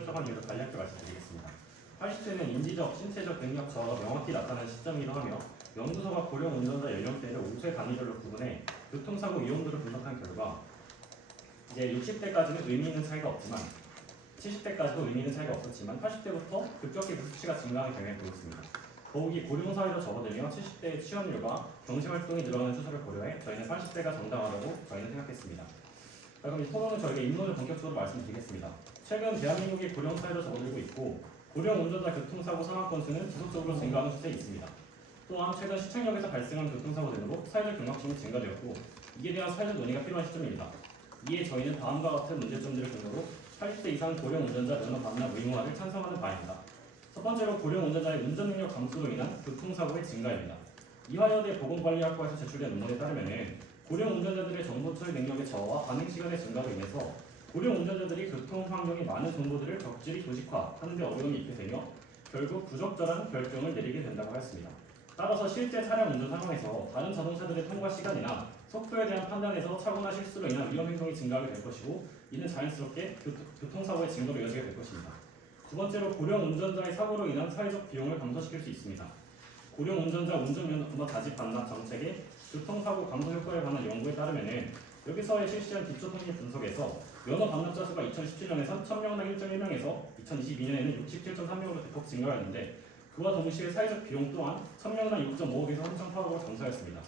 설정한 이유를 간략히 말씀드리겠습니다. 80대는 인지적, 신체적 능력 저하가 명확히 나타나는 시점이기도 하며 연구소가 고령 운전자 연령대를 5세 단위별로 구분해 교통사고 위험도를 분석한 결과 이제 60대까지는 의미 있는 차이가 없지만 70대까지도 의미 있는 차이가 없었지만 80대부터 급격히 그 수치가 증가하는 경향이 보였습니다. 더욱이 고령 사회로 접어들며 70대의 취업률과 경제활동이 늘어나는 추세를 고려해 저희는 80대가 정당하다고 저희는 생각했습니다. 그럼 이 토론은 저희가 입론을 본격적으로 말씀드리겠습니다. 최근 대한민국이 고령 사회로 접어들고 있고 고령 운전자 교통사고 사망 건수는 지속적으로 증가하는 추세에 있습니다. 또한 최근 시청역에서 발생한 교통사고 등으로 사회적 경각심이 증가되었고 이에 대한 사회적 논의가 필요한 시점입니다. 이에 저희는 다음과 같은 문제점들을 근거로 80대 이상 고령 운전자 면허 반납 의무화를 찬성하는 바입니다. 첫 번째로 고령 운전자의 운전능력 감소로 인한 교통사고의 증가입니다. 이화여대 보건관리학과에서 제출된 논문에 따르면 고령 운전자들의 정보 처리 능력의 저하와 반응 시간의 증가로 인해서 고령 운전자들이 교통 환경에 많은 정보들을 적절히 조직화하는 데 어려움이 있게 되며 결국 부적절한 결정을 내리게 된다고 하였습니다. 따라서 실제 차량 운전 상황에서 다른 자동차들의 통과 시간이나 속도에 대한 판단에서 사고나 실수로 인한 위험 행동이 증가하게 될 것이고 이는 자연스럽게 교통사고의 증거로 이어지게 될 것입니다. 두 번째로 고령 운전자의 사고로 인한 사회적 비용을 감소시킬 수 있습니다. 고령 운전자 운전면허 다시 반납 정책의 교통사고 감소 효과에 관한 연구에 따르면 여기서의 실시한 기초통계 분석에서 면허 반납자 수가 2017년에선 1000명당 1.1명에서 2022년에는 67.3명으로 대폭 증가했는데 그와 동시에 사회적 비용 또한 1000명당 6.5억에서 3.8억으로 감소하였습니다.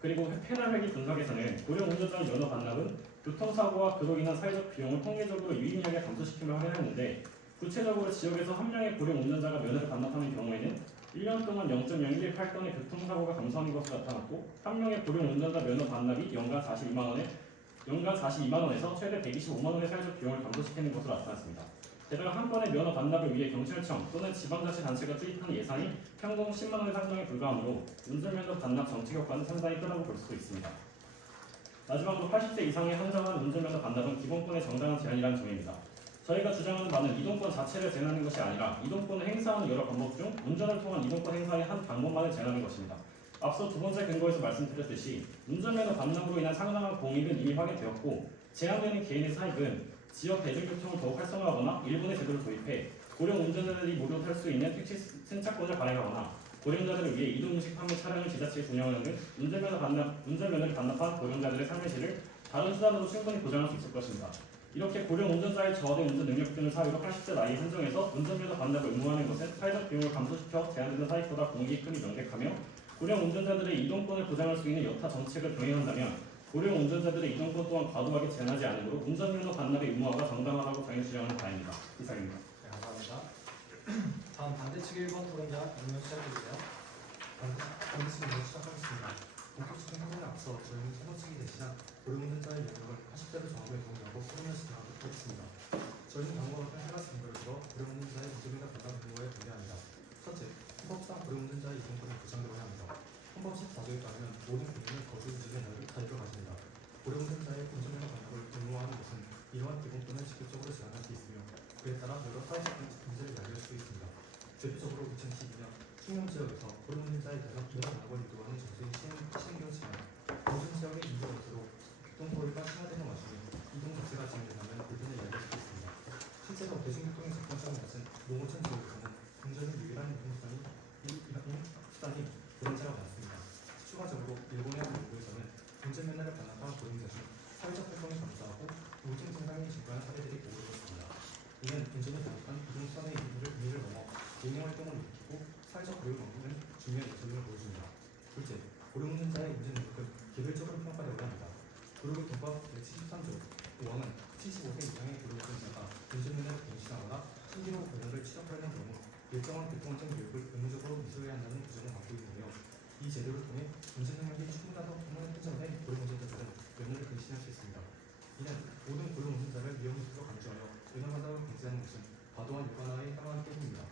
그리고 페널회계 분석에서는 고령 운전자 면허 반납은 교통사고와 그로 인한 사회적 비용을 통계적으로 유의미하게 감소시킴을 확인했는데 구체적으로 지역에서 한 명의 고령 운전자가 면허를 반납하는 경우에는 1년 동안 0.0118건의 교통사고가 감소하는 것으로 나타났고 한 명의 고령 운전자 면허 반납이 연간 42만 원에서 최대 125만 원의 사회적 비용을 감소시키는 것으로 나타났습니다. 게다가 한 건의 면허 반납을 위해 경찰청 또는 지방자치단체가 투입하는 예산이 평균 10만 원의 상당에 불과하므로 운전면허 반납 정책 효과는 상당히 크다고 볼 수 있습니다. 마지막으로 80세 이상의 한정한 운전면허 반납은 기본권의 정당한 제한이라는 점입니다. 저희가 주장하는 바는 이동권 자체를 제한하는 것이 아니라 이동권을 행사하는 여러 방법 중 운전을 통한 이동권 행사의 한 방법만을 제한하는 것입니다. 앞서 두 번째 근거에서 말씀드렸듯이 운전면허 반납으로 인한 상당한 공익은 이미 확인되었고 제한되는 개인의 사익은 지역 대중교통을 더욱 활성화하거나 일본의 제도를 도입해 고령 운전자들이 무료 탈 수 있는 택시 승차권을 발행하거나 고령자들을 위해 이동식 판매 차량을 지자체에 운영하는 등 운전면허를 반납한 고령자들의 삶의 질을 다른 수단으로 충분히 보장할 수 있을 것입니다. 이렇게 고령 운전자의 저하된 운전 능력 등을 사유로 80세 나이 한정에서 운전면허 반납을 의무화하는 것은 사회적 비용을 감소시켜 제한되는 사익보다 공익이 크니 명백하며 고령 운전자들의 이동권을 보장할 수 있는 여타 정책을 병행한다면 고령 운전자들의 이동권 또한 과도하게 제한하지 않으므로 운전면허 반납의 의무화가 정당하다고 저희는 주장하는 바입니다. 이상입니다. 네, 감사합니다. 다음 반대측 1번 토론자 질문 시작해주세요. 반대측 질문 시작하겠습니다. 본격적인 토론에 앞서 저희는 토론측이 대신한 고령 운전자의 영역을 80대로 정하고 동의하고 토론을 진행하도록 하겠습니다. 저희는 다음과 같은 세 가지 근거를 들어 고령 운전자의 운전면허 반납 의무화에 동의합니다. 첫째, 헌법상 고령 운전자의 이동권을 보장되어야 합니다. 헌법 14조에 따르면 모든 국민은 거주 지역의 자유를 가집니다. 고령 운전자의 운전면허 반납을 의무화하는 것은 이러한 기본권을 직접적으로 제한할 수 있으며 그에 따라 여러 사회적 문제를 야기할 수 있습니다. 대표적으로 2012년 충남 지역에서 고령 운전자에 대한 면허 반납을 유도하는 정책이 시행되었지만 모든 지역의 인구 원수로 교통포로가 심화되는 와중에 이동 자체가 진행된다면 불편을 야기할 수 있습니다. 실제로 대중교통의 접근성이 낮은 농어촌 지역에서는 운전이 유일한 이동수단이 고령자가 많습니다. 추가적으로 일본의 한 연구에서는 운전면허를 반납한 고령자 중 사회적 활동이 감소하고 우울증 증상이 증가한 사례들이 보고되었습니다. 이는 운전을 반납한 이동수단의 의미를 넘어 개인 활동을 일으키고 사회적 교육 방법은 중요한 요소를 보여줍니다. 둘째, 고령 운전자의 운전 능력은 개별적으로 평가되어야 합니다. 도로교통법 제73조 5항은 75세 이상의 고령 운전자가 운전면허를 갱신하거나 신규로 면허를 취득하려는 경우 일정한 교통안전 교육을 의무적으로 이수해야 한다는 규정을 갖고 있는데요. 이 제도를 통해 운전 능력이 충분하다고 판정된 고령 운전자들은 면허를 갱신할 수 있습니다. 이는 모든 고령 운전자를 위험으로 강조하여 면허 반납을 강제하는 것은 과도한 일반화에 해당하는 때문입니다.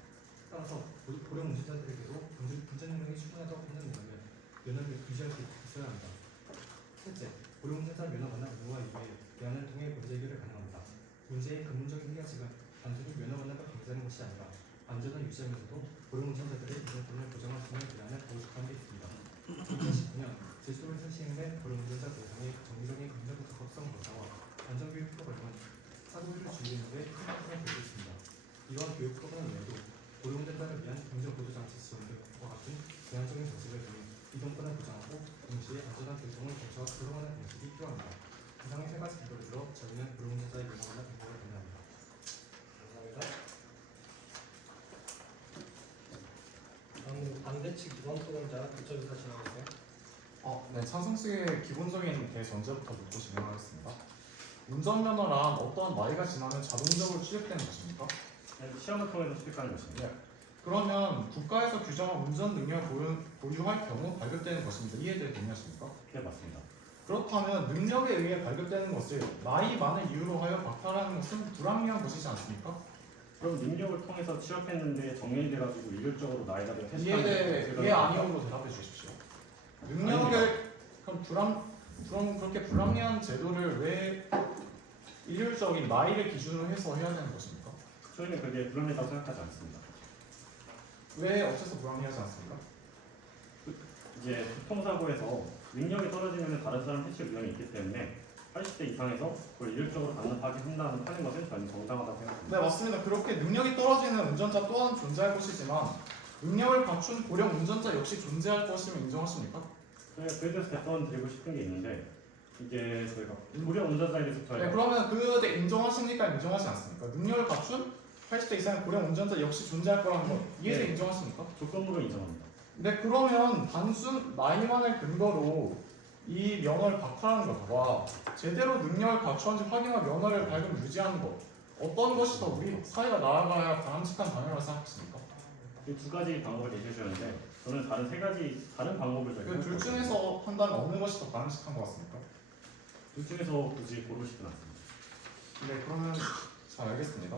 따라서 고령 운전자들에게도 운전 능력이 충분하다고 판정된다면 면허를 유지할 수 있어야 합니다. 셋째, 고령 운전자 면허 반납 의무화 이후에 대안을 통해 문제 해결을 가능합니다. 문제의 근본적인 해결책은 단순히 면허 반납을 강제하는 것이 아니라 안전을 유지하면서도 고령 운전자들의 이동권을 보장할 수 있는 대안을 도입하는 데 있습니다. 2019년 제주도에서 시행된 고령 운전자 대상의 정기적인 감정적 적합성 검사와 안전교육 프로그램은 사고를 줄이는 데 큰 역할을 하고 있습니다. 이러한 교육 프로그램 외에도 고용운전자를 위한 경제보조장치 지원과 같은 제한적인 정책을 통해 이동권을 보장하고 동시에 안전한 교통을 구성하는 방식이 필요합니다. 이상의 세 가지 근거를 들어 저희는 고용운전자의 유망한 인권을 권유합니다. 감사합니다. 다음은 반대측 이번 토론자 교차조사 진행해주세요. 네, 찬성식의 기본적인 대전제부터 묻고 진행하겠습니다. 운전면허란 어떠한 나이가 지나면 자동적으로 취득되는 것입니까? 네, 시험을 통해서 취득하는 것입니다. 그러면 국가에서 규정한 운전 능력을 보유할 경우 발급되는 것입니다. 이에 대해 동의하십니까? 네, 맞습니다. 그렇다면 능력에 의해 발급되는 것을 나이 많은 이유로 하여 박탈하는 것은 불합리한 것이지 않습니까? 그럼 능력을 통해서 취업했는데 정년이 돼가지고 일률적으로 나이가 된 이에 대해 예 아니오로 대답해 주십시오. 능력을 그럼 그렇게 불합리한 제도를 왜 일률적인 나이를 기준으로 해서 해야 되는 것입니까? 저희는 그게 불합리하다고 생각하지 않습니다. 왜 어째서 불합리하지 않습니까? 이제 교통사고에서 능력이 떨어지면 다른 사람 해칠 위험이 있기 때문에 80대 이상에서 그걸 일률적으로 반납하게 하는 것은 저는 정당하다고 생각합니다. 네 맞습니다. 그렇게 능력이 떨어지는 운전자 또한 존재할 것이지만 능력을 갖춘 고령 운전자 역시 존재할 것임을 인정하십니까? 저희가 그에 대해서 답변 드리고 싶은 게 있는데 이게 저희가 고령 운전자에 대해서 저희가 네 그러면 그에 인정하십니까? 인정하지 않습니까? 능력을 갖춘 80대 이상의 고령 운전자 역시 존재할 거라는 것 이에 대해 네. 인정하십니까? 조건부로 인정합니다. 네 그러면 단순 나이만을 근거로 이 면허를 박탈하는 것과 제대로 능력을 갖추었는지 확인한 면허를 발급 유지하는 것 어떤 것이 더 우리 사회가 나아가야 바람직한 방향이라고 생각하십니까? 이 두 가지 방법을 제시해 주셨는데 저는 다른 방법을 저희가 그 둘 중에서 판단은 어느 것이 더 바람직한 것 같습니까? 둘 중에서 굳이 고르고 싶진 않습니다. 네 그러면 잘 알겠습니다.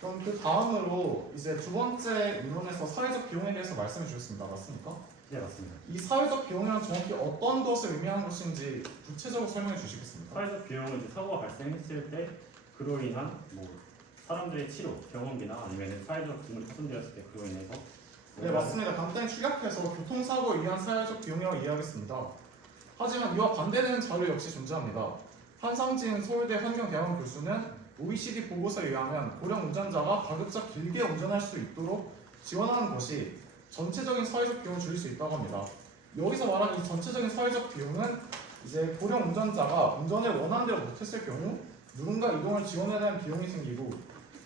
그럼 그 다음으로 이제 두 번째 이론에서 사회적 비용에 대해서 말씀해 주셨습니다. 맞습니까? 네, 맞습니다. 이 사회적 비용이란 정확히 어떤 것을 의미하는 것인지 구체적으로 설명해 주시겠습니까? 사회적 비용은 이제 사고가 발생했을 때 그로 인한 사람들의 치료, 병원비나 아니면 사회적 기물이 훼손되었을 때 그로 인해서 네 맞습니다. 간단히 축약해서 교통사고에 의한 사회적 비용이라고 이해하겠습니다. 하지만 이와 반대되는 자료 역시 존재합니다. 한상진 서울대 환경대학원 교수는 OECD 보고서에 의하면 고령 운전자가 가급적 길게 운전할 수 있도록 지원하는 것이 전체적인 사회적 비용을 줄일 수 있다고 합니다. 여기서 말하는 이 전체적인 사회적 비용은 이제 고령 운전자가 운전을 원하는 대로 못했을 경우 누군가 이동을 지원해야 하는 비용이 생기고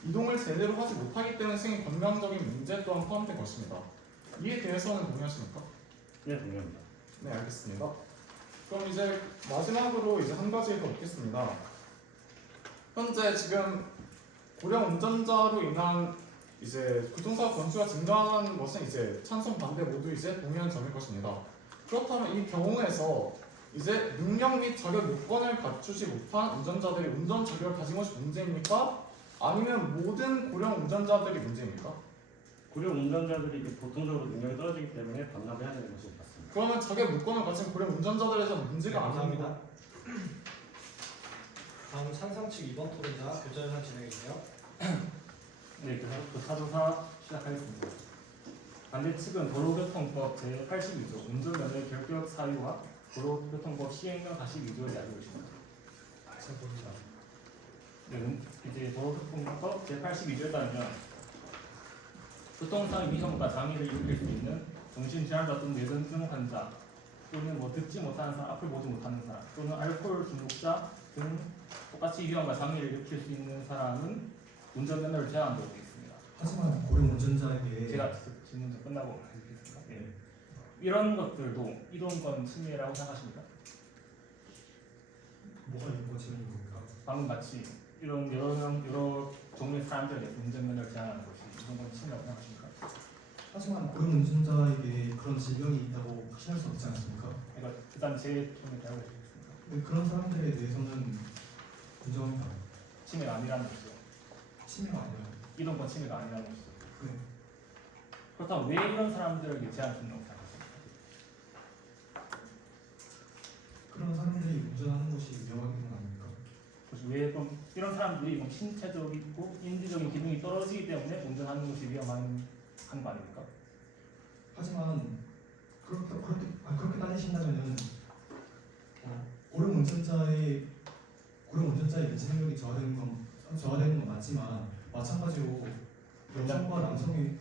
이동을 제대로 하지 못하기 때문에 생긴 건강적인 문제 또한 포함된 것입니다. 이에 대해서는 동의하십니까? 네, 동의합니다. 네, 알겠습니다. 그럼 이제 마지막으로 이제 한 가지 더 묻겠습니다. 현재 지금 고령 운전자로 인한 이제 교통사고 건수가 증가하는 것은 이제 찬성 반대 모두 이제 동의하는 점일 것입니다. 그렇다면 이 경우에서 이제 능력 및 자격 요건을 갖추지 못한 운전자들이 운전 자격을 가진 것이 문제입니까? 아니면 모든 고령 운전자들이 문제입니까? 고령 운전자들이 보통적으로 능력이 떨어지기 때문에 반납해야 되는 것이 맞습니다. 그러면 자격 요건을 가진 고령 운전자들에서는 문제가 안 나옵니다. 감사합니다. 다음 찬성 측 이번 토론자 교차조사 진행해주세요. 네, 교차조사 시작하겠습니다. 반대측은 도로교통법 제82조 운전면허 결격 사유와 도로교통법 시행령 42조에 대한 것입니다. 잘 봅니다. 네, 이제 도로교통법 제82조에 따르면 교통상 위험과 장애를 일으킬 수 있는 정신질환자 또는 뇌전증 환자 또는 듣지 못하는 사람, 앞을 보지 못하는 사람 또는 알코올 중독자 등 똑같이 위험과 장애를 일으킬 수 있는 사람은 운전면허를 제한하도록 되어 있습니다. 하지만 고령 운전자에게 제가 질문 좀 끝나고 해주겠습니다. 네. 이런 것들도 이동권 침해라고 생각하십니까? 뭐가 이거 질문입니까? 방금 마치 이런 여러 종류의 사람들에 대해서 운전면허를 제한하는 것이 이동권 침해라고 생각하십니까? 하지만 고령 운전자에게 그런 질병이 있다고 확신할 수 없지 않습니까? 그러니까 일단 제 질문 대답해 주겠습니다. 네, 그런 사람들에 대해서는 인정합니다. 침해가 아니라는 것이죠. 치매가 아니라 이동권 침해가 아니라는 것이죠. 네. 그렇다면 왜 이런 사람들에게 제한을 준다고 생각하십니까? 그런 사람들이 운전하는 것이 위험한 건 아닙니까? 그래서 왜 그럼 이런 사람들이 좀 신체적이고 인지적인 기능이 떨어지기 때문에 운전하는 것이 위험한 거 아닙니까? 하지만 그렇게 따지신다면은 고령 운전자의 인지 능력이 저하되는 건 맞지만 마찬가지로 여성과 남성이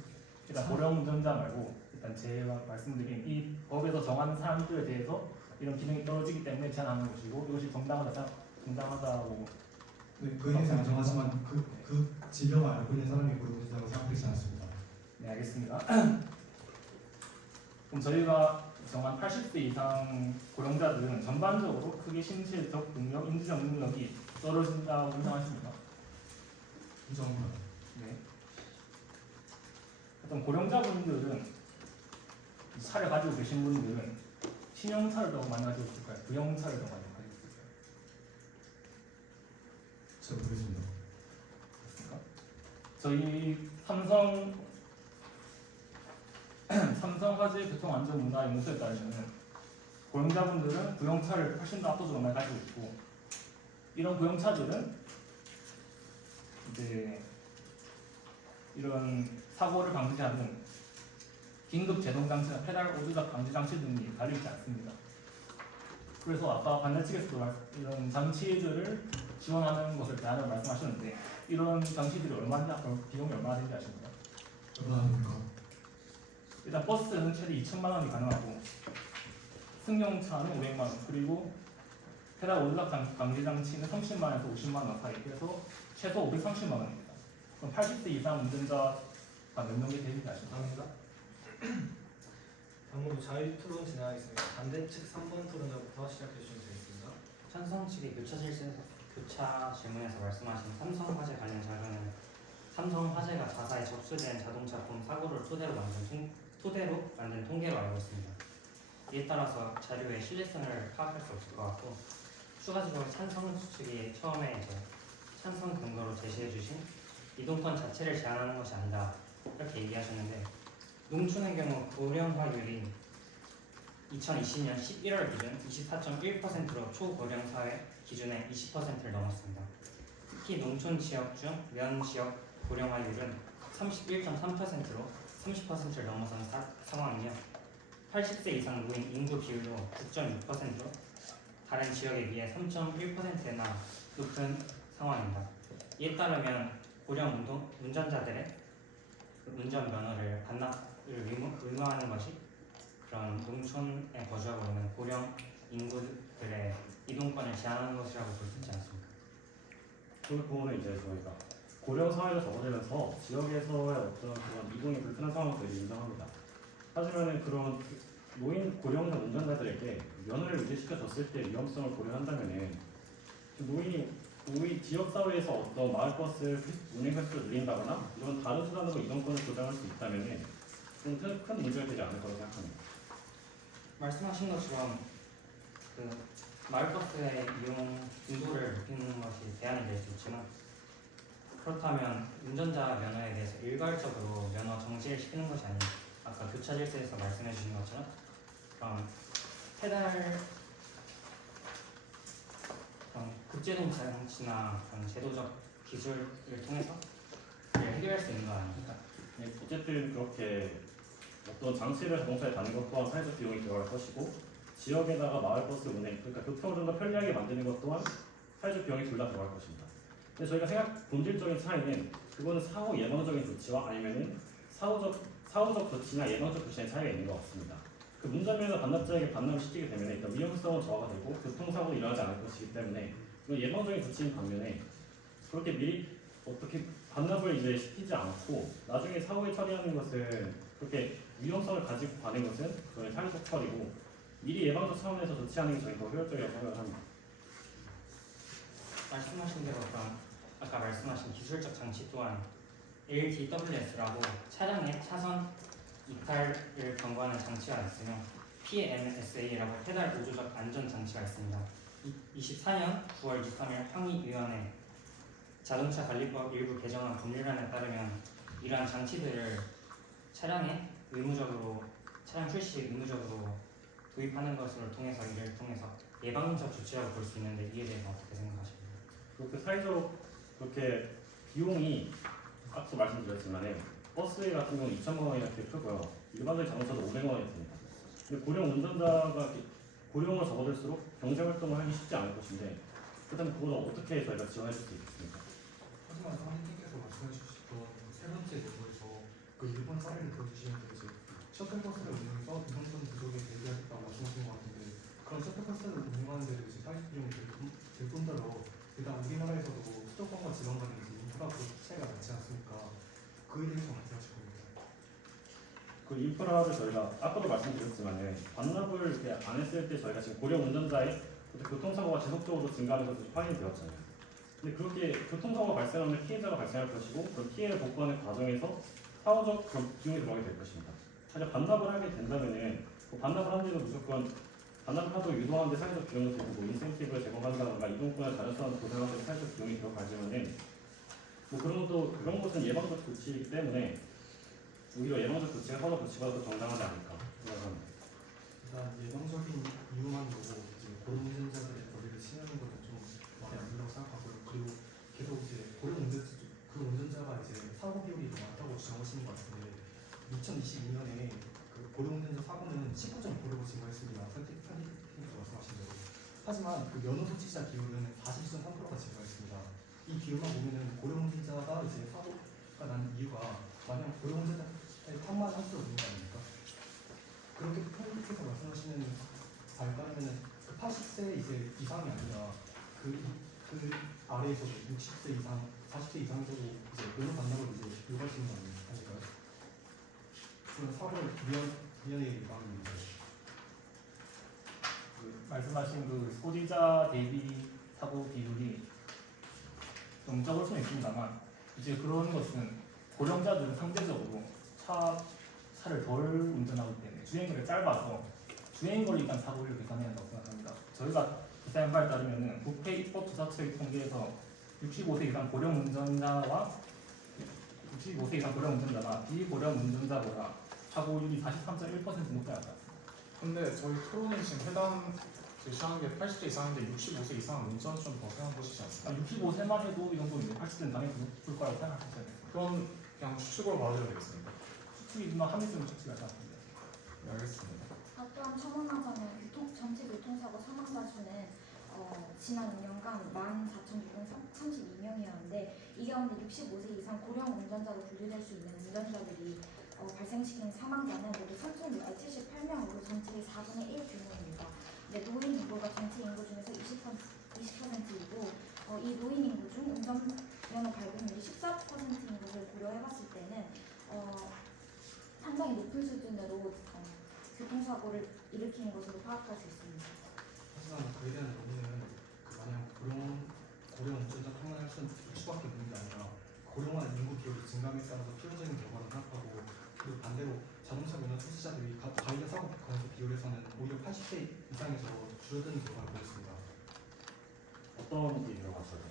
일단 고령 운전자 말고 일단 제가 말씀드린 이 법에서 정하는 사람들에 대해서 이런 기능이 떨어지기 때문에 제한하는 것이고 이것이 정당하다고 네, 그 인생은 정하지만 그 질병을 알고 있는 사람이 고용운전자라고 생각되지 않습니다. 네 알겠습니다. 그럼 저희가 정한 80세 이상 고령자들은 전반적으로 크게 신체적 능력, 인지적 능력이 떨어진다고 생각하십니까? 인정합니다. 네. 어떤 고령자분들은 차를 가지고 계신 분들은 신형차를 더 많이 가지고 있을까요? 부형차를 더 많이 가지고 있을까요? 잘 모르겠습니다. 그렇습니까? 저희 삼성화재 교통안전문화연구소에 따르면 고령자분들은 부형차를 훨씬 더 압도적으로 많이 가지고 있고 이런 부형차들은 이제 이런 사고를 방지하는 긴급 제동 장치나 페달 오조작 방지 장치 등이 달려 있지 않습니다. 그래서 아까 반대 측에서도 이런 장치들을 지원하는 것을 대안을 말씀하셨는데 이런 장치들이 얼마나 비용이 얼마나 되는지 아십니까? 얼마나 됩니까? 일단 버스는 최대 2천만 원이 가능하고 승용차는 500만 원 그리고 페달 오조작 방지 장치는 30만 원에서 50만 원 사이 그래서 최소 530만 원입니다. 그럼 80세 이상 운전자가 몇 명이 되는지 아십니까? 감사합니다. 다음으로 자유 토론 진행하겠습니다. 반대측 3번 토론자부터 시작해 주시면 되겠습니다. 찬성 측의 교차 질문에서 말씀하신 삼성화재 관련 자료는 삼성화재가 자사에 접수된 자동차품 사고를 토대로 만든 통계로 알고 있습니다. 이에 따라서 자료의 신뢰성을 파악할 수 없을 것 같고 추가적으로 찬성 측이 처음에 찬성 근거로 제시해주신 이동권 자체를 제한하는 것이 아니다 이렇게 얘기하셨는데 농촌의 경우 고령화율이 2020년 11월 기준 24.1%로 초고령 사회 기준의 20%를 넘었습니다. 특히 농촌 지역 중 면 지역 고령화율은 31.3%로 30%를 넘어선 상황이며 80세 이상 노인 인구 비율도 9.6%로 다른 지역에 비해 3.1%나 높은 상황입니다. 이에 따르면 고령 운전자들의 운전 면허를 반납을 의무화하는 것이 그런 농촌에 거주하고 있는 고령 인구들의 이동권을 제한하는 것이라고 볼 수 있지 않습니까? 그 부분은 이제 저희가 고령 사회로 접어들면서 지역에서의 어떤 그런 이동이 불편한 상황들을 인정합니다. 하지만 그런 노인 고령자 운전자들에게 면허를 유지시켜줬을 때 위험성을 고려한다면은 노인 지역 사회에서 어떤 마을버스 운행 횟수를 늘린다거나 이런 다른 수단으로 이동권을 조장할 수 있다면은 좀 큰 문제가 되지 않을 거라고 생각합니다. 말씀하신 것처럼 그 마을버스의 이용 빈도를 높이는 것이 대안이 될 수 있지만 그렇다면 운전자 면허에 대해서 일괄적으로 면허 정지를 시키는 것이 아닌 아까 교차 질서에서 말씀해 주신 것처럼 그런 페달 급제동 장치나 그런 제도적 기술을 통해서 해결할 수 있는 거 아닙니까? 네, 어쨌든 그렇게 어떤 장치를 자동차에 다는 것 또한 사회적 비용이 들어갈 것이고 지역에다가 마을버스 운행, 그러니까 교통을 좀 더 편리하게 만드는 것 또한 사회적 비용이 둘 다 들어갈 것입니다. 근데 저희가 본질적인 차이는 그거는 사후 예방적인 조치와 아니면은 사후적 조치나 예방적 조치의 차이가 있는 것 같습니다. 그 운전면허 반납자에게 반납을 시키게 되면 일단 위험성은 저하가 되고 교통사고도 일어나지 않을 것이기 때문에 이건 예방적인 조치인 반면에 그렇게 미리 어떻게 반납을 이제 시키지 않고 나중에 사후에 처리하는 것은 그렇게 위험성을 가지고 가는 것은 저희 사회적 처리고 미리 예방적 차원에서 조치하는 게 저희 더 효율적이라고 생각을 합니다. 말씀하신 대로 그럼 아까 말씀하신 기술적 장치 또한 LTWS라고 차량의 차선 이탈을 경고하는 장치가 있으며 PMSA라고 페달 보조적 안전 장치가 있습니다. 24년 9월 23일 항의위원회 자동차 관리법 일부 개정안 법률안에 따르면 이러한 장치들을 차량 출시 의무적으로 도입하는 것을 통해서 이를 통해서 예방적 조치라고 볼 수 있는데 이에 대해서 어떻게 생각하십니까? 그렇게 사회적 그렇게 비용이 앞서 말씀드렸지만 버스 같은 경우는 2천만 원이나 이렇게 크고요. 일반적인 자동차도 500만 원이 듭니다. 근데 고령 운전자가 고령을 접어들수록 경제활동을 하기 쉽지 않을 것인데 그렇다면 그거는 어떻게 저희가 지원해 줄 수 있겠습니까? 하지만 선생님께서 말씀해 주셨던 세 번째 부분 셔틀버스를 운영해서 이동선 부족에 대비하겠다고 말씀하신 것 같은데 그런 셔틀버스를 운영하는 데도 지금 사회적 비용이 들 뿐더러 일단 우리나라에서도 수도권과 지방 간에 이제 인프라 그 차이가 많지 않습니까? 그에 대해서 어떻게 하실 겁니까? 그 인프라를 저희가 아까도 말씀드렸지만 반납을 이렇게 안 했을 때 저희가 지금 고령 운전자의 교통사고가 지속적으로 증가하는 것이 확인이 되었잖아요. 근데 그렇게 교통사고가 발생하면 피해자가 발생할 것이고 그 피해를 복구하는 과정에서 사후적 비용이 들어가게 될 것입니다. 만약 반납을 하게 된다면은 그 반납을 한 뒤도 무조건 반납을 하도록 유도하는 데 사회적 비용을 들고 인센티브를 제공한다던가 이동권의 자율성을 보장하는 데 사회적 비용이 들어가지만은 뭐 그런 것은 예방적 조치이기 때문에 오히려 예방적 조치가 사후적 조치가 더 정당하지 않을까 생각합니다. 일단 예방적인 이유만으로 이제 고령운전자들의 권리를 침해하는 것은 좀 말이 안 된다고 생각하고요. 그리고 계속 이제 그 운전자가 이제 사고 비율이 더 많다고 주장하시는 것 같은데 2022년에 그 고령운전자 사고는 19.9%로 증가했습니다. 선택님께서 말씀하신 대로. 하지만 그 면허 소지자 비율은 40.3%가 증가했습니다. 이 비율만 보면은 고령운전자가 이제 사고가 난 이유가 마냥 고령운전자의 탓만 할 수 없는 거 아닙니까? 그렇게 선생님께서 말씀하시는 바에 따르면 그 80세 이제 이상이 아니라 그 아래에서도 60세 이상, 40세 이상에서도 이제 면허 반납을 이제 요구할 수 있는 거 아닐까요? 그런 사고를 미연에 예방입니다. 그 말씀하신 그 소지자 대비 사고 비율이 좀 적을 수는 있습니다만 이제 그런 것은 고령자들은 상대적으로 차를 덜 운전하기 때문에 주행거리가 짧아서 주행거리에 대한 사고를 계산해야 한다고 생각합니다. 저희가 기사한 바에 따르면 국회 입법조사처의 통계에서 65세 이상 고령 운전자와 비고령 운전자보다 사고율이 43.1% 높게 나타났습니다. 근데 저희 토론이 지금 해당 제시하는 게 80세 이상인데 65세 이상 운전 좀 벗어난 것이지 않습니까? 65세만 해도 이 정도면 80세는 당연히 높을 거라고 생각하셔야 돼요. 그럼 그냥 추측으로 봐줘야 되겠습니다. 추측이지만 합리적인 추측이 나타납니다. 네, 알겠습니다. 또한 첨언하자면 전체 교통사고 사망자 수는 지난 5년간 14,632명이었는데 이 가운데 65세 이상 고령 운전자로 분류될 수 있는 운전자들이 발생시킨 사망자는 모두 3,678명으로 전체의 4분의 1 규모입니다. 노인 인구가 전체 인구 중에서 20%이고 이 노인 인구 중 운전면허 발급률이 14%인 것을 고려해봤을 때는 상당히 높은 수준으로 교통사고를 일으키는 것으로 파악할 수 있습니다. 하지만 그에 대한 논의는 마냥 고령 운전자뿐만 할 수밖에 없는 게 아니라 고령화 인구 비율이 증감에 따라서 필연적인 결과를 생각하고 그리고 반대로 자동차 면허 소지자들이 가해자 사고 건수 비율에서는 오히려 80세 이상에서 줄어드는 결과를 보였습니다. 어떤 비율로 봤어요?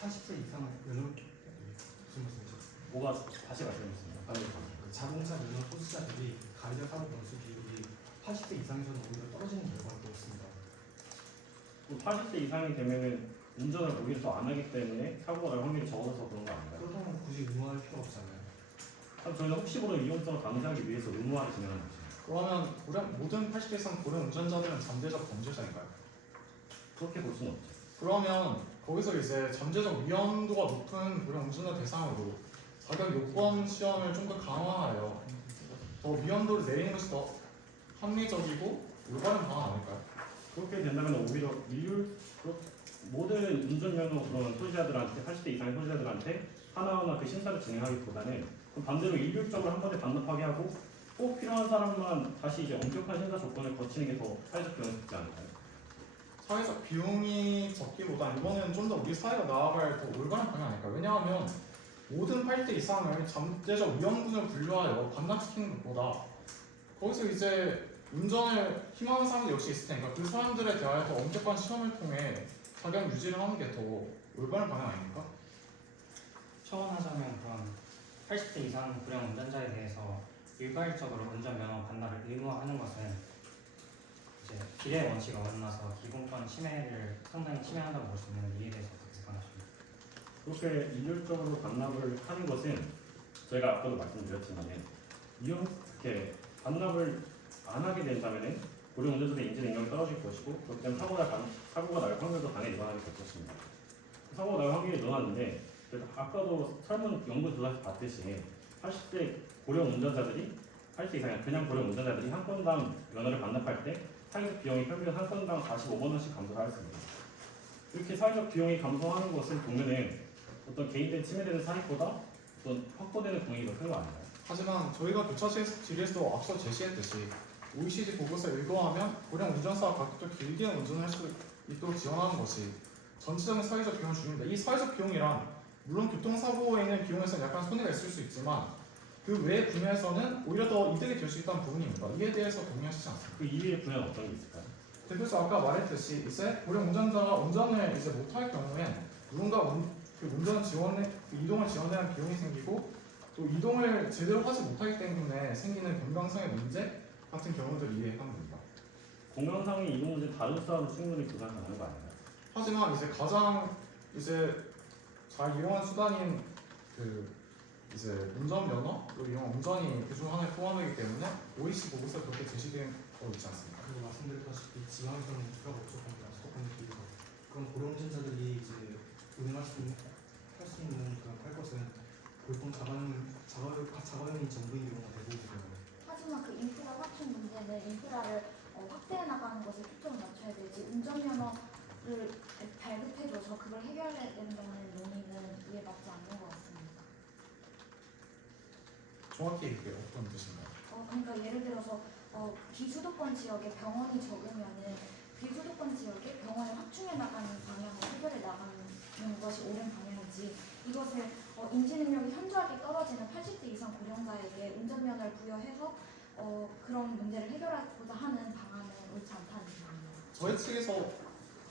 80세 이상 면허 무슨 말씀이죠? 뭐가 다시 말씀해주세요. 자동차 면허 소지자들이 가해자 사고 건수 비율이 80세 이상에서는 오히려 떨어지는 결과를 보였습니다. 80세 이상이 되면은 운전을 오히려 더 안 하기 때문에 사고가 날 확률이 적어서 그런 거 아닌가요? 그렇다면 굳이 의무화할 필요 없잖아요. 그럼 저희가 혹시 모르는 위험성을 감지하기 위해서 의무화를 진행하는 거죠. 그러면 모든 80세 이상 고령 운전자들은 잠재적 범죄자인가요? 그렇게 볼 수는 없죠. 그러면 거기서 이제 잠재적 위험도가 높은 고령 운전자 대상으로 자격 요건 시험을 좀 더 강화하여 더 위험도를 내리는 것이 더 합리적이고 올바른 방안 아닐까요? 그렇게 된다면 오히려 모든 운전면허 그런 소지자들한테 80세 이상의 소지자들한테 하나하나 그 심사를 진행하기보다는 그럼 반대로 일률적으로 한 번에 반납하게 하고 꼭 필요한 사람만 다시 이제 엄격한 심사 조건을 거치는 게 더 사회적 비용이 적지 않을까요? 사회적 비용이 적기보다 이거는 좀 더 우리 사회가 나아갈 더 올바른 방향 아닐까요? 왜냐하면 모든 80대 이상을 잠재적 위험군을 분류하여 반납시키는 것보다 거기서 이제 운전을 희망하는 사람들 역시 있을 테니까 그 사람들에 대하여 더 엄격한 시험을 통해 자격 유지를 하는 게 더 올바른 방향 아닙니까? 첨언하자면 그런 80세 이상 고령 운전자에 대해서 일괄적으로 운전면허 반납을 의무화하는 것은 이제 비례 원칙을 어긋나서 기본권 침해를 상당히 침해한다고 볼 수 있는 이에 대해서 어떻게 생각하십니까? 그렇게 일률적으로 반납을 하는 것은 저희가 아까도 말씀드렸지만 이렇게 반납을 안 하게 된다면 고령 운전자들의 인지 능력이 떨어질 것이고 그렇기 때문에 사고가 날 확률도 당연히 늘어나게 될 것입니다. 사고가 날 확률이 늘어났는데 아까도 설문 연구 조사에서 봤듯이 80세 고령 운전자들이 80세 이상의 그냥 고령 운전자들이 한 건당 면허를 반납할 때 사회적 비용이 평균 한 건당 45만 원씩 감소를 하였습니다. 이렇게 사회적 비용이 감소하는 것을 보면은 어떤 개인들이 침해되는 사익보다 어떤 확보되는 공익이 더 큰 거 아닌가요? 하지만 저희가 교차 질에서 앞서 제시했듯이 OECD 보고서에 의거하면 고령 운전사가 가급적 길게 운전할 수 있도록 지원하는 것이 전체적인 사회적 비용을 줄입니다. 이 사회적 비용이란 물론 교통사고에 있는 비용에서는 약간 손해가 있을 수 있지만 그 외 분야에서는 오히려 더 이득이 될 수 있다는 부분입니다. 이에 대해서 동의하시지 않습니까? 그 이외의 분야는 어떤 게 있을까요? 대표서 아까 말했듯이 이제 고령 운전자가 운전을 이제 못할 경우엔 누군가 그 운전 지원에 그 이동을 지원해야 할 비용이 생기고 또 이동을 제대로 하지 못하기 때문에 생기는 건강상의 문제 같은 경우들을 이해하는 겁니다. 공연상의 이동 문제 다른 사람은 충분히 부담 가능한 거 아닌가요? 하지만 이제 가장 이제 잘 이용한 수단인 그 이제 운전 면허로 이용 운전이 그중 하나에 포함되기 때문에 OECD 보고서에 그렇게 제시된 거 있지 않습니까? 그리고 말씀드렸다시피 지방에서는 국가가 없었거든요. 수도권에 비해서. 그럼 고령 운전자들이 이제 운행할 수 있는 그런 할 것은 보통 자가용이 전부인 경우가 대부분이고요. 하지만 그 인프라 확충 문제는 인프라를 확대해 나가는 것에 초점을 맞춰야 되지 운전면허를 발급해줘서 그걸 해결해야 된다는 논의는 이해 맞지 않는 것 같습니다. 정확히 이게 어떤 뜻인가요? 그러니까 예를 들어서 비수도권 지역에 병원이 적으면은 비수도권 지역에 병원을 확충해 나가는 방향으로 해결해 나가는 것이 옳은 방향이지 이것을 인지 능력이 현저하게 떨어지는 80대 이상 고령자에게 운전면허를 부여해서 그런 문제를 해결하고자 하는 방안은 옳지 않다는 생각입니다. 저희 측에서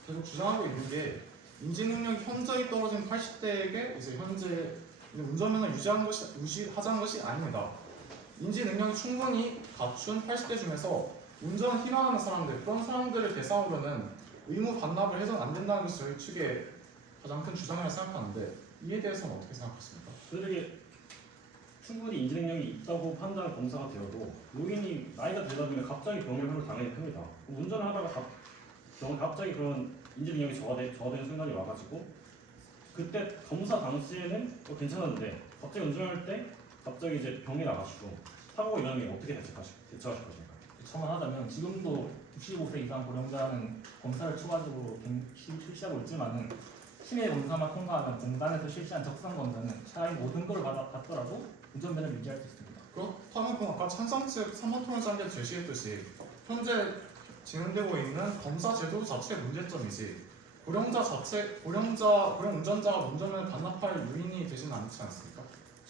계속 주장하고 있는 게 인지 능력이 현저히 떨어진 80대에게 이제 현재 운전면허 유지하자는 것이 아닙니다. 인지 능력이 충분히 갖춘 80대 중에서 운전을 희망하는 사람들 그런 사람들을 대상으로는 의무 반납을 해서는 안 된다는 것이 저희 측의 가장 큰 주장이라고 생각하는데 이에 대해서는 어떻게 생각하십니까? 그들에게 충분히 인지 능력이 있다고 판단한 검사가 되어도 노인이 나이가 되다 보면 갑자기 병역을 당연히 큽니다. 운전을 하다가 갑자기 그런 인지 능력이 저하되는 순간이 와가지고 그때 검사 당시에는 괜찮았는데 갑자기 운전할 때 갑자기 이제 병이 나가지고 사고가 일어나면 어떻게 대처하실 것인가? 첨언하자면 지금도 65세 이상 고령자는 검사를 추가적으로 실시하고 있지만은 심해 검사만 통과하면 공단에서 실시한 적성 검사는 차라리 모든 걸 받더라도 운전면허를 유지할 수 있습니다. 그렇다면 그럼 아까 찬성 측 3번 토론장에 제시했듯이 현재 진행되고 있는 검사 제도 자체의 문제점이지 고령 운전자가 운전을 반납할 요인이 되지는 않지 않습니까?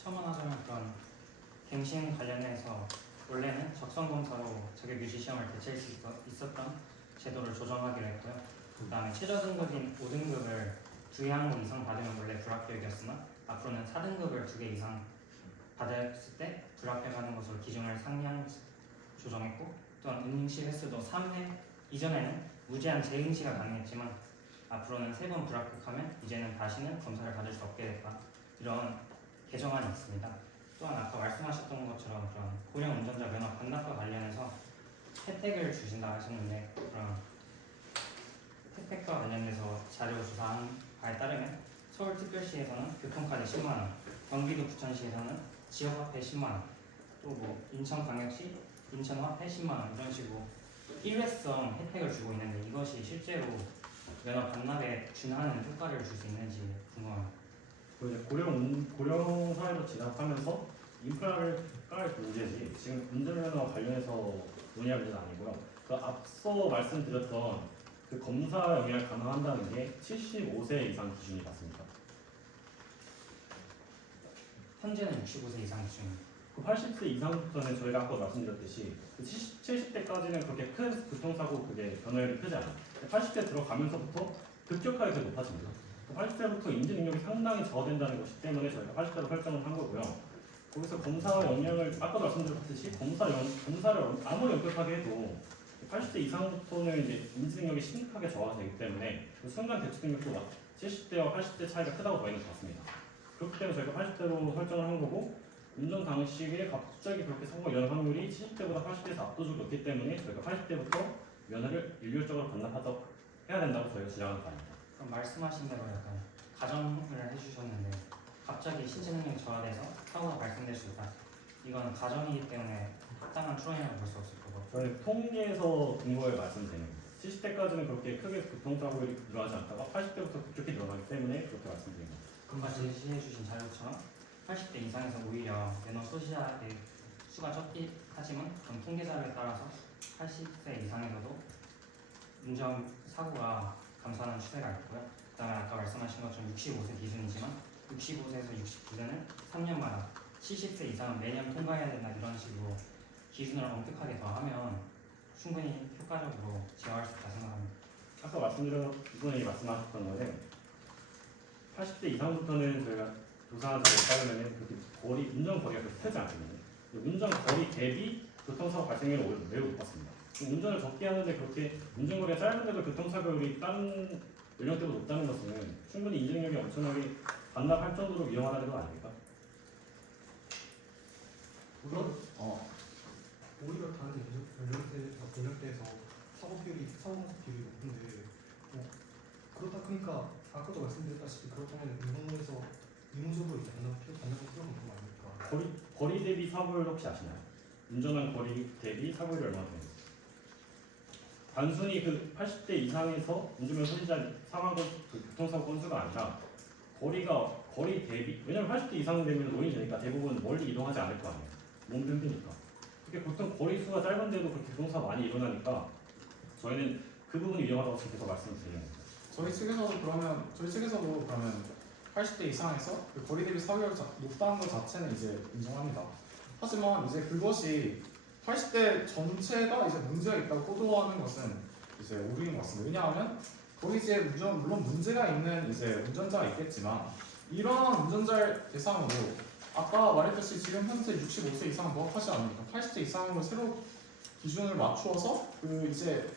첨언하자면 그런 갱신 관련해서 원래는 적성검사로 자격 유지 시험을 개최할 수 있었던 제도를 조정하기로 했고요. 그다음에 최저등급인 5등급을 2항목 이상 받으면 원래 불합격이었으나 앞으로는 4등급을 2개 이상 받았을 때 불합격하는 것으로 기준을 상향 조정했고 또한 응시 횟수도 3회 이전에는 무제한 재응시가 가능했지만 앞으로는 3번 불합격하면 이제는 다시는 검사를 받을 수 없게 됐다. 이런 개정안이 있습니다. 또한 아까 말씀하셨던 것처럼 그런 고령 운전자 면허 반납과 관련해서 혜택을 주신다 하셨는데 그런 혜택과 관련해서 자료 조사한 바에 따르면 서울특별시에서는 교통카드 10만원, 경기도 부천시에서는 지역화폐 10만원, 또 뭐 인천광역시 인천화폐 10만원 이런 식으로 일회성 혜택을 주고 있는데 이것이 실제로 면허 반납에 준하는 효과를 줄 수 있는지 궁금합니다. 고령 사회로 진압하면서 인프라를 깔 문제지 지금 운전면허 관련해서 논의할 문제는 아니고요. 그 앞서 말씀드렸던 그 검사 영향을 감안한다는 게 75세 이상 기준이 맞습니다. 현재는 65세 이상 기준입니다. 그 80세 이상부터는 저희가 아까 말씀드렸듯이 그 70대까지는 그렇게 큰 교통사고 그게 변화율이 크지 않아요. 80대 들어가면서부터 급격하게 높아집니다. 80대부터 인지 능력이 상당히 저하된다는 것이기 때문에 저희가 80대로 설정을 한 거고요. 거기서 검사 영향을 아까도 말씀드렸듯이 검사를 아무리 엄격하게 해도 80대 이상부터는 이제 인지 능력이 심각하게 저하가 되기 때문에 그 순간 대처 능력도 70대와 80대 차이가 크다고 저희는 봤습니다. 그렇기 때문에 저희가 80대로 설정을 한 거고 운전 당시에 갑자기 그렇게 사고가 일어날 확률이 70대보다 80대에서 압도적으로 높기 때문에 저희가 80대부터 면허를 일률적으로 반납하도록 해야 된다고 저희가 주장하는 바입니다. 그럼 말씀하신 대로 약간 가정을 해주셨는데 갑자기 신체 능력이 저하돼서 사고가 발생될 수 있다. 이건 가정이기 때문에 합당한 추론이라고 볼 수 없을 거고. 저희 통계에서 근거에 말씀드리는 거예요. 70대까지는 그렇게 크게 교통사고가 일어나지 않다가 80대부터 급격히 늘어나기 때문에 그렇게 말씀드린 거예요. 금방 제시해주신 자료처럼 80대 이상에서 오히려 면허 소지자의 수가 적긴 하지만 그런 통계 자료에 따라서 80세 이상에서도 운전 사고가 감소하는 추세가 있고요. 그다음에 아까 말씀하신 것처럼 65세 기준이지만 65세에서 69세는 3년마다 70세 이상은 매년 통과해야 된다 이런 식으로 기준을 엄격하게 더하면 충분히 효과적으로 제어할 수 있다 생각합니다. 아까 말씀드린 이분이 말씀하셨던 거는 80대 이상부터는 저희가 조사한 자료에 따르면 그렇게 운전 거리가 그렇게 크지 않거든요. 운전 거리 대비 교통사고 발생률은 오히려 매우 높았습니다. 운전을 적게 하는데 그렇게 운전 거리가 짧은데도 교통사고율이 다른 연령대보다 높다는 것은 충분히 인증력이 엄청나게 반납할 정도로 위험하다는 건 아닙니까? 오히려 다른 연령대에서 사고 비율이 높은데 그렇다 그러니까 아까도 말씀드렸다시피 그렇다면 의무적으로 이제 반납할 필요가 없는 거 아닙니까? 거리 대비 사고율 혹시 아시나요? 운전한 거리 대비 사고율이 얼마나 되는지. 단순히 그 80대 이상에서 운전면 소지자 사망 그 교통사고 건수가 아니라 거리 대비, 왜냐면 80대 이상 되면 노인이니까 대부분 멀리 이동하지 않을 거 아니에요. 몸도 힘드니까. 그게 보통 거리수가 짧은데도 그렇게 교통사고 많이 일어나니까 저희는 그 부분이 위험하다고 지금 계속 말씀드리는 거예요. 저희 측에서도 그러면 80대 이상에서 그 거리 대비 사고율이 높다는 것 자체는 이제 인정합니다. 하지만 이제 그것이 80대 전체가 이제 문제가 있다고 호도하는 것은 이제 오류인 것 같습니다. 왜냐하면 거기 이제 물론 문제가 있는 이제 운전자가 있겠지만 이러한 운전자를 대상으로 아까 말했듯이 지금 현재 65세 이상은 부합하지 않으니까 80대 이상으로 새로 기준을 맞추어서 그 이제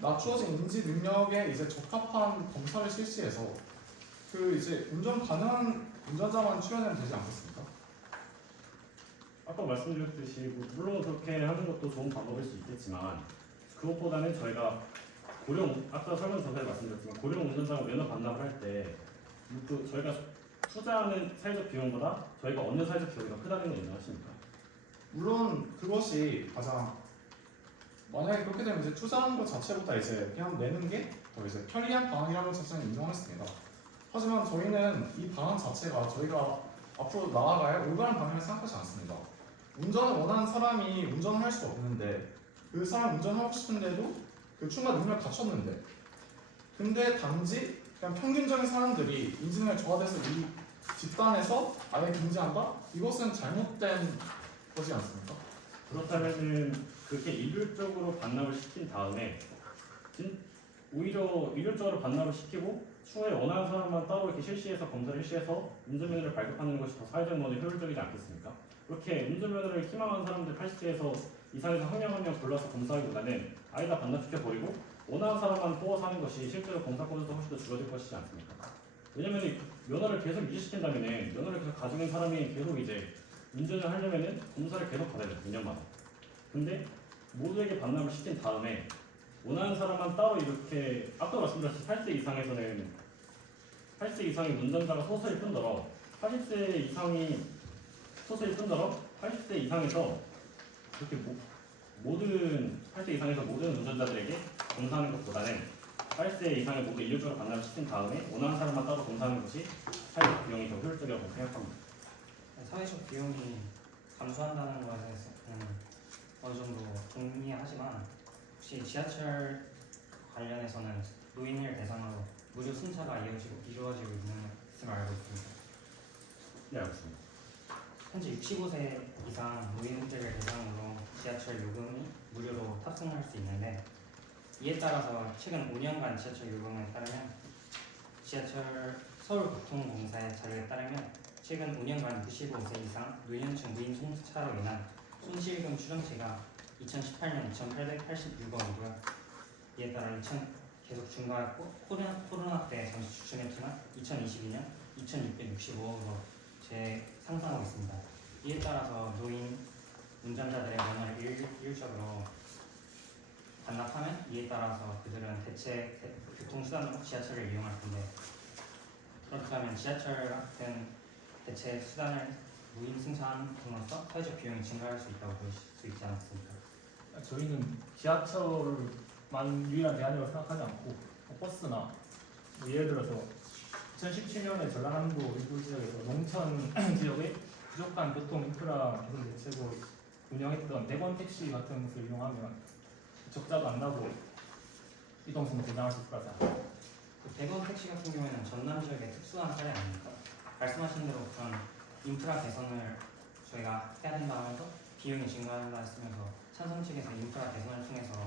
낮추어진 인지 능력에 이제 적합한 검사를 실시해서 그 이제 운전 가능한 운전자만 출연하면 되지 않겠습니까? 아까 말씀드렸듯이 물론 그렇게 하는 것도 좋은 방법일 수 있겠지만 그것보다는 저희가 아까 설문조사에 말씀드렸지만 고령 운전자가 면허 반납을 할 때 저희가 투자하는 사회적 비용보다 저희가 얻는 사회적 비용이 더 크다는 걸 인정하십니까? 물론 그것이 가장 만약에 그렇게 되면 이제 투자하는 것 자체보다 이제 그냥 내는 게 더 이제 편리한 방안이라는 것 자체는 인정했습니다. 하지만 저희는 이 방안 자체가 저희가 앞으로 나아갈 올바른 방향을 생각하지 않습니다. 운전을 원하는 사람이 운전을 할 수 없는데 그 사람 운전하고 싶은데도 그 충분한 능력을 갖췄는데 근데 단지 그냥 평균적인 사람들이 인지능을 저하돼서 이 집단에서 아예 금지한다? 이것은 잘못된 거지 않습니까? 그렇다면은 그렇게 일률적으로 반납을 시킨 다음에 오히려 일률적으로 반납을 시키고 추후에 원하는 사람만 따로 이렇게 실시해서 검사를 실시해서 운전면허를 발급하는 것이 더 사회적 면에 효율적이지 않겠습니까? 그렇게 운전면허를 희망하는 사람들 80세에서 이상에서 한 명 골라서 검사하기보다는 아예 다 반납시켜버리고 원하는 사람만 뽑아서 하는 것이 실제로 검사 건수도 훨씬 더 줄어들 것이지 않습니까? 왜냐면 면허를 계속 유지시킨다면 면허를 계속 가지고 있는 사람이 계속 이제 운전을 하려면은 검사를 계속 받아야 돼요. 2년마다. 근데 모두에게 반납을 시킨 다음에 원하는 사람만 따로 이렇게 아까 말씀드렸듯이 80세 이상에서는 80세 이상의 운전자가 소수일 뿐더러 80세 이상이 소수일 뿐더러 80세 이상에서 그렇게 모든 80세 이상에서 모든 운전자들에게 검사하는 것보다는 80세 이상을 모두 일률적으로 반납을 시킨 다음에 원하는 사람만 따로 검사하는 것이 사회적 비용이 더 효율적이라고 생각합니다. 사회적 비용이 감소한다는 것에 대해서는 어느 정도 동의하지만 혹시 지하철 관련해서는 노인을 대상으로 무료 승차가 이루어지고 있는 것을 알고 있습니다. 네, 알겠습니다. 현재 65세 이상 노인들을 대상으로 지하철 요금이 무료로 탑승할 수 있는데 이에 따라서 최근 5년간 지하철 요금에 따르면 지하철 서울교통공사의 자료에 따르면 최근 5년간 65세 이상 노년층 무인 승차로 인한 손실금 추정치가 2018년 2,886원이고요. 이에 따라 계속 증가했고 코로나 때 잠시 주춤했지만 2022년 2,665원으로 상승하고 있습니다. 이에 따라서 노인 운전자들의 면허를 일률적으로 반납하면 이에 따라서 그들은 대체 교통수단으로 지하철을 이용할 텐데 그렇다면 지하철 같은 대체 수단을 무인 승차함으로써 사회적 비용이 증가할 수 있다고 보실 수 있지 않습니까? 저희는 지하철만 유일한 대안이라고 생각하지 않고 버스나 뭐 예를 들어서 2017년에 전라남도 일부 지역에서 농촌 지역의 부족한 교통 인프라 개선 대책으로 운영했던 대권 택시 같은 것을 이용하면 적자도 안 나고 이동성도 보장할 수 있을 것 같아요. 그 대건 택시 같은 경우에는 전남 지역의 특수한 사례 아닙니까? 말씀하신 대로 그런 인프라 개선을 저희가 해야 된다 하면서 비용이 증가한다 했으면서 찬성 측에서 인프라 개선을 통해서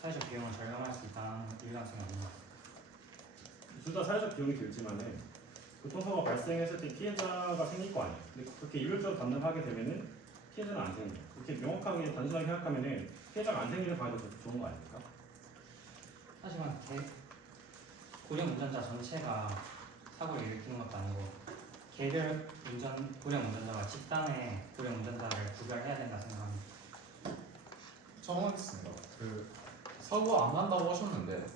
사회적 비용을 절감할 수 있다는 일관성이 없는 것 같습니다. 둘 다 사회적 비용이 들지만은 교통사고가 발생했을 때 피해자가 생길 거 아니에요. 근데 그렇게 일률적으로 감당하게 되면은 피해자는 안 생겨요. 그렇게 명확하게 단순하게 생각하면은 피해자가 안 생기는 방향이 더 좋은 거 아닙니까? 하지만 고령 운전자 전체가 사고를 일으키는 것도 아니고 개별 고령 운전자와 집단의 고령 운전자를 구별해야 된다 생각합니다. 정하겠습니다. 그 사고가 안 난다고 하셨는데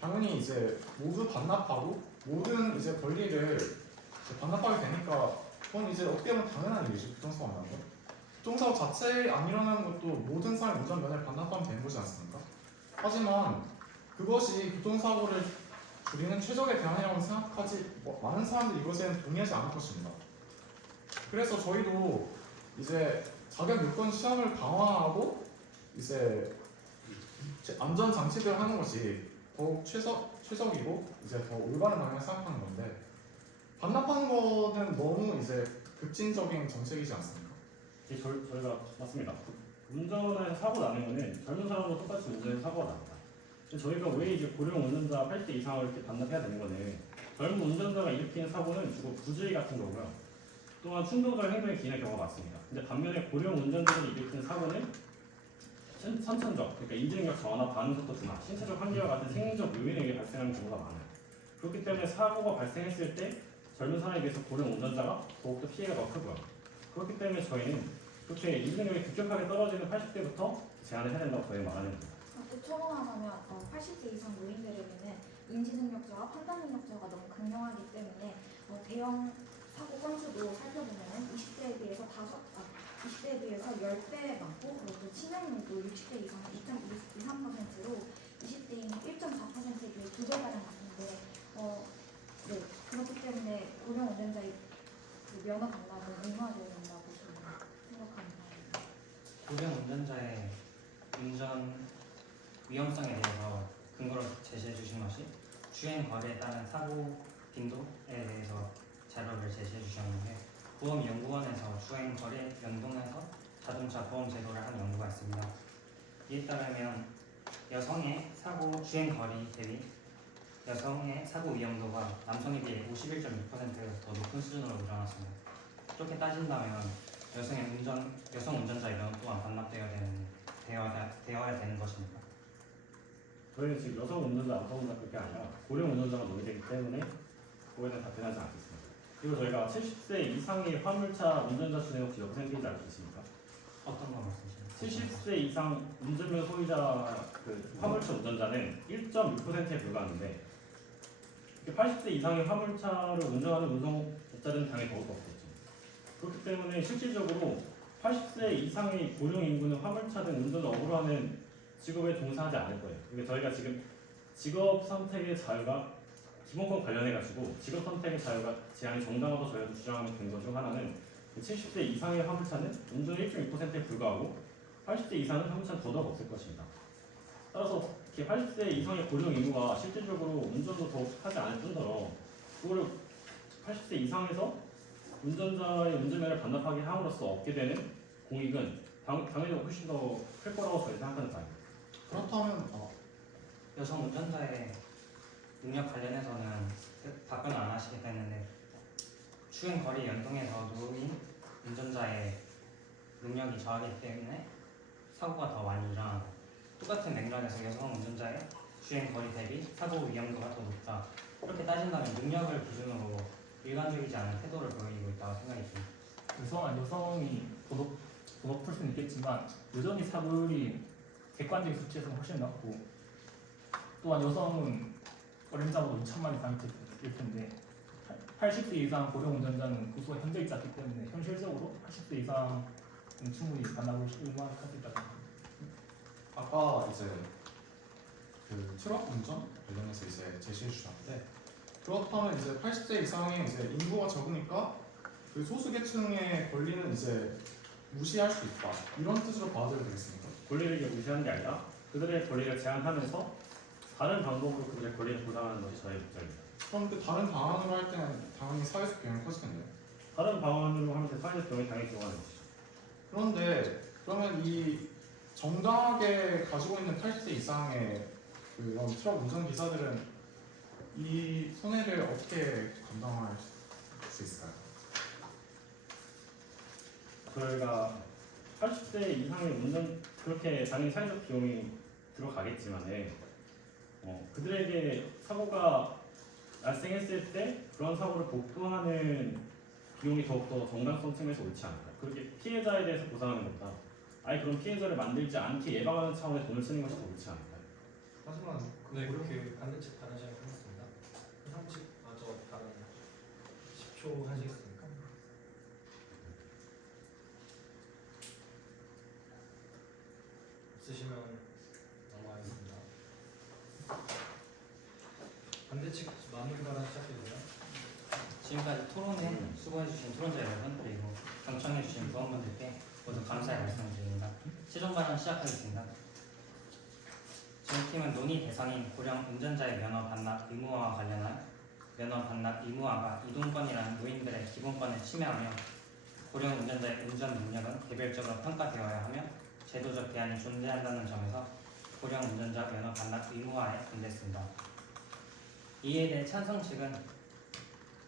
당연히 이제 모두 반납하고 모든 이제 권리를 이제 반납하게 되니까 그건 이제 어떻게 보면 당연한 일이죠. 교통사고 안 나는 거. 교통사고 자체에 안 일어나는 것도 모든 사람의 운전면허를 반납하면 되는 거지 않습니까? 하지만 그것이 교통사고를 줄이는 최적의 대안이라고 생각하지 많은 사람들이 이것에는 동의하지 않을 것입니다. 그래서 저희도 이제 자격 요건 시험을 강화하고 이제 안전 장치들을 하는 것이 더욱 최적이고 이제 더 올바른 방향을 생각하는 건데 반납하는 거는 너무 이제 급진적인 정책이지 않습니까? 저희가 맞습니다. 운전에서 사고 나는 거는 젊은 사람도 똑같이 운전해서 사고가 납니다. 근데 저희가 왜 이제 고령 운전자 80대 이상을 이렇게 반납해야 되는 거는 젊은 운전자가 일으키는 사고는 주로 부주의 같은 거고요. 또한 충동적 행동에 기인한 경우가 많습니다. 근데 반면에 고령 운전자들이 일으키는 사고는 선천적, 그러니까 인지능력 저하나 반응속도 둔화, 신체적 한계와 같은 생리적 요인에 의해 발생하는 경우가 많아요. 그렇기 때문에 사고가 발생했을 때 젊은 사람에 비해서 고령 운전자가 더욱더 피해가 더 크고요. 그렇기 때문에 저희는 그렇게 인지능력이 급격하게 떨어지는 80대부터 제한을 해야 된다고 저희는 말하는 겁니다. 또 토론하자면 80대 이상 노인들에게는 인지능력 저하, 판단능력 저하가 너무 극명하기 때문에 대형 사고 건수도 살펴보면 20대에 비해서 10배 많고 그리고 치명률도 60대 이상 2.23%로 20대인 1.4%에 비해 2배가량 많은데 네, 그렇기 때문에 고령 운전자의 그 면허 반납은 의무화되어야 된다고 저는 생각합니다. 고령 운전자의 운전 위험성에 대해서 근거로 제시해 주신 것이 주행 거리에 따른 사고 빈도에 대해서 자료를 제시해 주셨는데 보험연구원에서 주행 거리에 연동해서 자동차 보험 제도를 한 연구가 있습니다. 이에 따르면 여성의 주행 거리 대비 여성의 사고 위험도가 남성에 비해 51.6% 더 높은 수준으로 늘어났습니다. 그렇게 따진다면 여성 운전자의 면허 또한 반납되어야 되는 것입니까? 저희는 지금 여성 운전자, 남성 운전자 그게 아니라 고령 운전자가 논의되기 때문에 그거에 대해 답변하지 않겠습니다. 그리고 저희가 70세 이상의 화물차 운전자 수는 혹시 몇 %인지 알 수 있습니까? 어떤 거 말씀이십니까? 70세 이상 운전면허 소유자 화물차 운전자는 1.6%에 불과하는데 80세 이상의 화물차를 운전하는 운송업자들은 당연히 더욱더 없겠죠. 그렇기 때문에 실질적으로 80세 이상의 고령 인구는 화물차 등 운전을 업으로 하는 직업에 종사하지 않을 거예요. 그러니까 저희가 지금 직업 선택의 자유가 기본권 관련해가지고 직업 선택의 자유가 제한이 정당화도 저희가 주장하는 근거 중 하나는 70세 이상의 화물차는 운전 1.6%에 불과하고 80세 이상은 화물차는 더더욱 없을 것입니다. 따라서 80세 이상의 고령 인구가 실질적으로 운전도 더욱 하지 않을 뿐더러 그거를 80세 이상에서 운전자의 운전면허를 반납하게 함으로써 얻게 되는 공익은 당연히 훨씬 더 클 거라고 저희 생각하는 바입니다. 그렇다면 여성 운전자의 능력 관련해서는 답변을 안 하시겠다 했는데 주행 거리 연동해서 노인 운전자의 능력이 저하기 때문에 사고가 더 많이 일어나고 똑같은 맥락에서 여성 운전자의 주행 거리 대비 사고 위험도가 더 높다. 그렇게 따진다면 능력을 기준으로 일관적이지 않은 태도를 보이고 있다고 생각이 듭니다. 여성이 더 높을 수는 있겠지만 여전히 사고율이 객관적인 수치에서는 훨씬 낮고 또한 여성은 어림잡아도 2천만 이상 일 텐데 80세 이상 고령 운전자는 그 수가 현저히 작기 80세 이상 충분히 반납을 의무화할 수 있다고 합니다. 아까 이제 그 트럭 운전 관련해서 이제 제시해 주셨는데 그렇다면 이제 80세 이상의 이제 인구가 적으니까 그 소수 계층의 권리는 이제 무시할 수 있다 이런 뜻으로 받아들여야 되겠습니까? 권리를 무시하는 게 아니라 그들의 권리를 제한하면서 다른 방법으로 그들의 권리를 보장하는 것이 저의 목적입니다. 그럼 그 다른 방안으로 할 때는 당연히 사회적 병이 커지겠네요. 다른 방안으로 하면 사회적 병이 당연히 들어가는 것이죠. 그런데 그러면 이 정당하게 가지고 있는 80세 이상의 그런 트럭 운전 기사들은 이 손해를 어떻게 감당할 수 있을까요? 저희가 80세 이상의 운전 그렇게 당연히 사회적 비용이 들어가겠지만 그들에게 사고가 발생했을 때 그런 사고를 복구하는 비용이 더욱더 정당성 측면에서 옳지 않을까. 그렇게 피해자에 대해서 보상하는 것보다 아예 그런 피해자를 만들지 않게 예방하는 차원의 돈을 쓰는 것이 더 옳지 않을까요? 하지만 네, 그렇게 반대측 다른 시간 하겠습니다. 상식 마저 다른 10초 하시겠습니까? 없으시면 넘어가겠습니다. 반대측 마무리 발언 시작해주세요. 지금까지 토론에 수고해주신 토론자 여러분 그리고 경청해주신 부원분들께 모두 감사의 말씀을 드립니다. 최종 발언 시작하겠습니다. 저희 팀은 논의 대상인 고령 운전자의 면허 반납 의무화와 관련한 면허 반납 의무화가 이동권이라는 노인들의 기본권을 침해하며 고령 운전자의 운전 능력은 개별적으로 평가되어야 하며 제도적 대안이 존재한다는 점에서 고령 운전자 면허 반납 의무화에 반대했습니다. 이에 대해 찬성 측은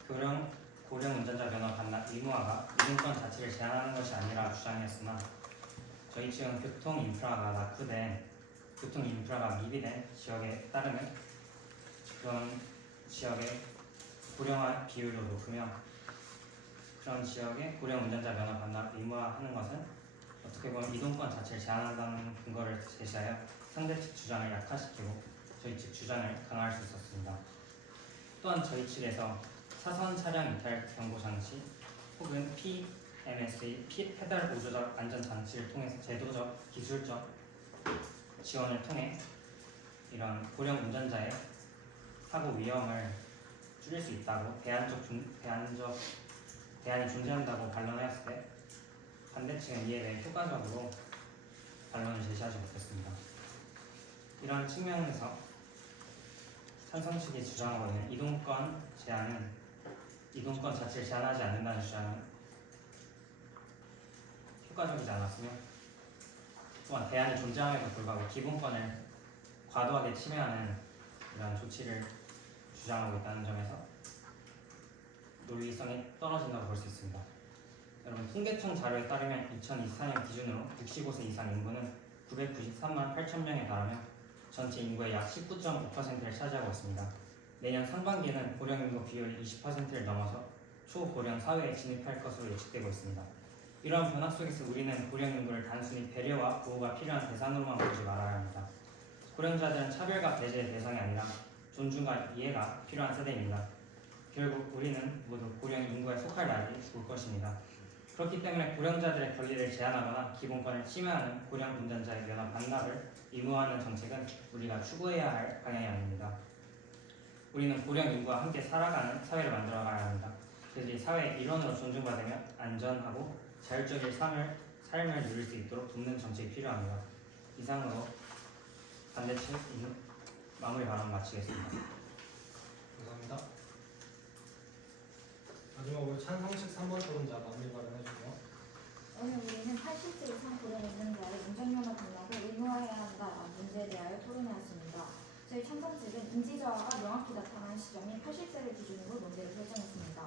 고령 운전자 면허 반납 의무화가 이동권 자체를 제한하는 것이 아니라 주장했으나 저희 측은 교통 인프라가 미비된 지역에 따르면 그런 지역의 고령화 비율도 높으며 그런 지역의 고령 운전자 면허 반납 의무화하는 것은 어떻게 보면 이동권 자체를 제한한다는 근거를 제시하여 상대 측 주장을 약화시키고 저희 측 주장을 강화할 수 있었습니다. 또한 저희 측에서 사선 차량 이탈 경고 장치 혹은 PMS의 페달 보조적 안전 장치를 통해서 제도적, 기술적 지원을 통해 이런 고령 운전자의 사고 위험을 줄일 수 있다고 대안이 존재한다고 반론하였을 때 반대측은 이에 대해 효과적으로 반론을 제시하지 못했습니다. 이런 측면에서 찬성 측이 주장하고 있는 이동권 자체를 제한하지 않는다는 주장은 효과적이지 않았으며 또한 대안이 존재함에도 불구하고 기본권을 과도하게 침해하는 이런 조치를 주장하고 있다는 점에서 논리성이 떨어진다고 볼 수 있습니다. 여러분 통계청 자료에 따르면 2024년 기준으로 65세 이상 인구는 993만 8천 명에 달하며 전체 인구의 약 19.5%를 차지하고 있습니다. 내년 상반기에는 고령 인구 비율이 20%를 넘어서 초고령 사회에 진입할 것으로 예측되고 있습니다. 이러한 변화 속에서 우리는 고령 인구를 단순히 배려와 보호가 필요한 대상으로만 보지 말아야 합니다. 고령자들은 차별과 배제의 대상이 아니라 존중과 이해가 필요한 세대입니다. 결국 우리는 모두 고령 인구에 속할 날이 올 것입니다. 그렇기 때문에 고령자들의 권리를 제한하거나 기본권을 침해하는 고령 운전자의 면허 반납을 의무화하는 정책은 우리가 추구해야 할 방향이 아닙니다. 우리는 고령 인구와 함께 살아가는 사회를 만들어가야 합니다. 그들이 사회의 일원으로 존중받으며 안전하고 자율적인 삶을 누릴 수 있도록 돕는 정책이 필요합니다. 이상으로 반대측 마무리 발언 마치겠습니다. 감사합니다. 마지막으로 찬성측 3번 토론자 마무리 발언 해주세요. 오늘 우리는 80세 이상 고령 운전자의 운전면허 반납을 의무화해야 한다라는 문제에 대하여 토론하였습니다. 저희 찬성 측은 인지저하가 명확히 나타난 시점인 80세를 기준으로 논제를 결정했습니다.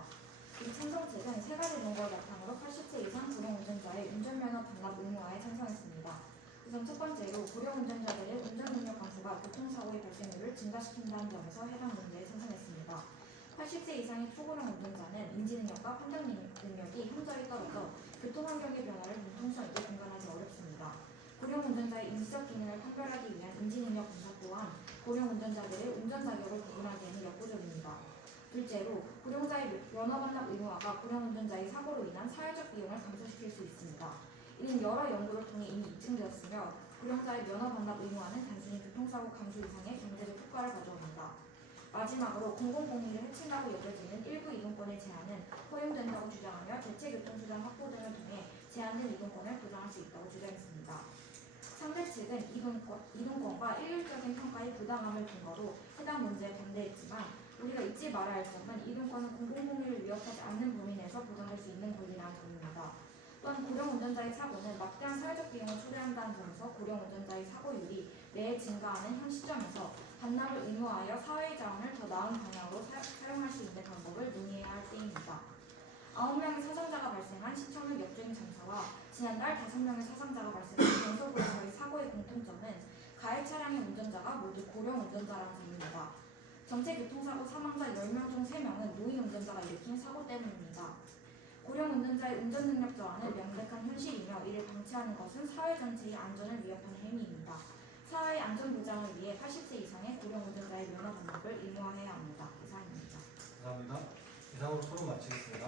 우리 찬성 측은 세 가지 논거를 바탕으로 80세 이상 고령 운전자의 운전면허 반납 의무화에 찬성했습니다. 우선 첫 번째로 고령 운전자들의 운전 능력 감소가 교통사고의 발생률을 증가시킨다는 점에서 해당 문제에 찬성했습니다. 80세 이상의 초고령 운전자는 인지능력과 판단 능력이 현저히 떨어져 교통환경의 변화를 융통성 있게 공감하기 어렵습니다. 고령 운전자의 인지적 기능을 판별하기 위한 인지능력 검사 또한 고령 운전자들의 운전 자격을 구분하기에는 역부족입니다. 둘째로 고령자의 면허 반납 의무화가 고령 운전자의 사고로 인한 사회적 비용을 감소시킬 수 있습니다. 이는 여러 연구를 통해 이미 입증되었으며 고령자의 면허 반납 의무화는 단순히 교통사고 감소 이상의 경제적 효과를 가져옵니다. 마지막으로 공공복리를 해친다고 여겨지는 일부 이동권의 제한은 허용된다고 주장하며 대체 교통수단 확보 등을 통해 제한된 이동권을 보장할 수 있다고 주장했습니다. 상대 측은 이동권과 일률적인 평가의 부당함을 근거로 해당 문제에 반대했지만 우리가 잊지 말아야 할 점은 이동권은 공공복리를 위협하지 않는 범위 내에서 보장될 수 있는 권리라는 점입니다. 또한 고령 운전자의 사고는 막대한 사회적 비용을 초래한다는 점에서 고령 운전자의 사고율이 매해 증가하는 현 시점에서 반납을 의무화하여 사회의 자원을 더 나은 방향으로 사용할 수 있는 방법을 논의해야 할 때입니다. 9명의 사상자가 발생한 시청역 역주행 참사와 지난달 5명의 사상자가 발생한 경서구에서의 사고의 공통점은 가해 차량의 운전자가 모두 고령 운전자라는 점입니다. 전체 교통사고 사망자 10명 중 3명은 노인 운전자가 일으킨 사고 때문입니다. 고령 운전자의 운전 능력 저하는 명백한 현실이며 이를 방치하는 것은 사회 전체의 안전을 위협하는 행위입니다. 사회의 안전 보장을 위해 80세 이상의 고령 운전자의 면허 반납을 의무화해야 합니다. 이상입니다. 감사합니다. 이상으로 토론 마치겠습니다.